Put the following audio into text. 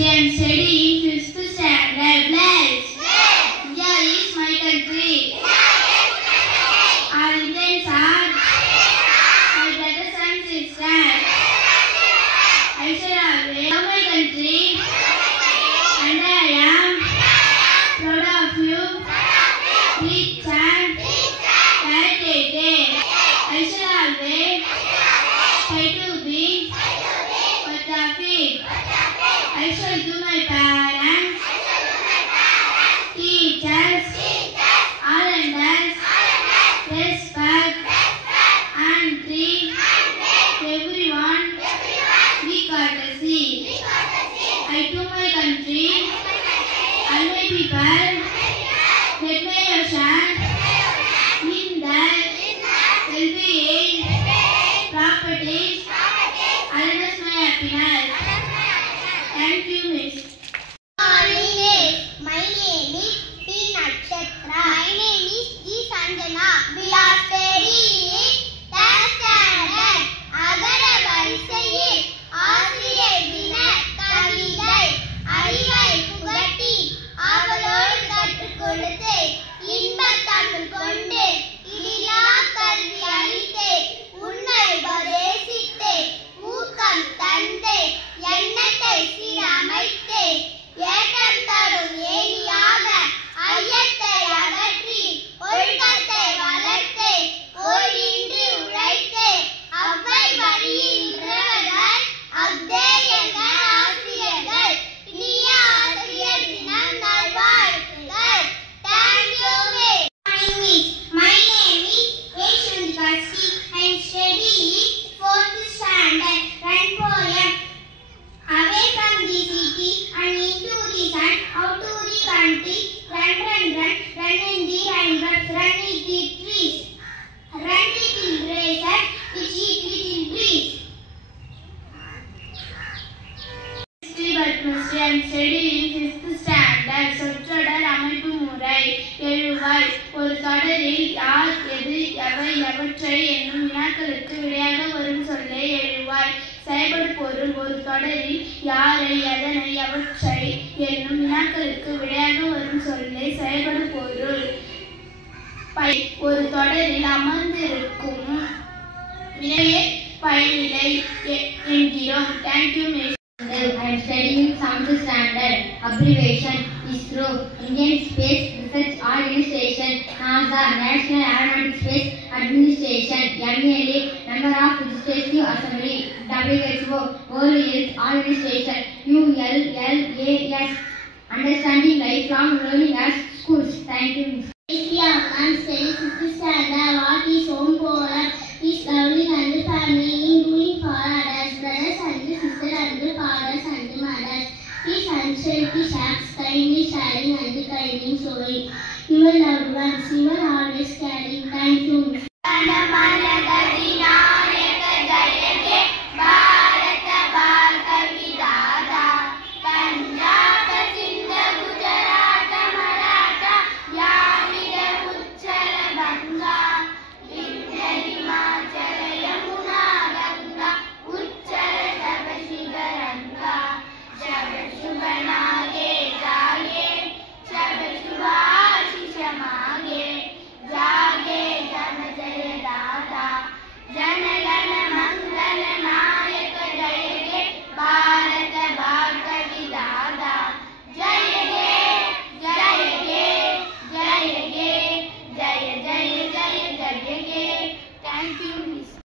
Chemistry and studying 5th standard. Blessed. India is my country. Our Indians are my brothers and sisters. I shall always love my country, and I am proud of you. Rich and talented. I shall always try to be worth of it. I shall do my parents, teachers, all elders, respect and treat everyone with courtesy. I to my country and my people, let my ocean in that well-being, properties, and my happiness. Thank you, Miss. My name is P. Nakshatra. My name is G. Sanjana. We are studying 10th standard. அகர வரிசையில் ஆசிரியர் தின கவிதை அறிவை புகட்டி அவளோடு கற்றுக் கொடுத்து இன்பத் தமிழ் கொண்டு இனியா கல்வி அளித்து உன்னை உபதேசித்து ஊக்கம் தந்து எண்ணத்தை சீரமைத்து ஏற்றம் தரும் ஏணியாக ஐயத்தை அகற்றி ஒழுக்கத்தை வளர்த்து ஓய்வின்றி உழைத்து அவ்வை வழியில் நின்றவர்கள் அஃதே எங்கள் ஆசிரியர்கள். இனிய ஆசிரியர் தினம் நல்வாழ்த்துக்கள். Thank you, Miss. My name is Yeshwant Kasi. I am studying 4th standard. One poem. Away from the city and into the sun, out to the country, run, run, run, run in the raindrops, run with the trees, run with the razors, which eat little breeze. Chemistry and studying 5th standard. சொற்றொடர் அமைப்பு முறை. எழுவாய். ஒரு தொடரில் யார், எது, எவை, எவற்றை என்னும் வினாக்களுக்கு விடையாக வரும் சொல்லே எழுவாய். செயல்படு பொருள். ஒரு தொடரில் யாரை, எதனை, எவற்றை என்னும் வினாக்களுக்கு விடையாக வரும் சொல்லே செயல்படு பொருள். ஒரு தொடரில் அமர்ந்திருக்கும் வினையே பயனிலை என்கிறோம். Thank you miss. I am studying 7th standard. Abbreviation ISRO, Indian Space Research Organization. NASA, National Aeronautic Space Administration. NLA, Member of Legislative Assembly. WHO, World Health Organization. ULLAS, Understanding Lifelong Learning at Schools. Thank you. I am studying 5th standard. What is home power? Is loving and family in doing for others, brothers and sisters and fathers and mothers. Is unselfish acts, kindly sharing and kindly showing. Your loved ones, you are always caring. Thank you.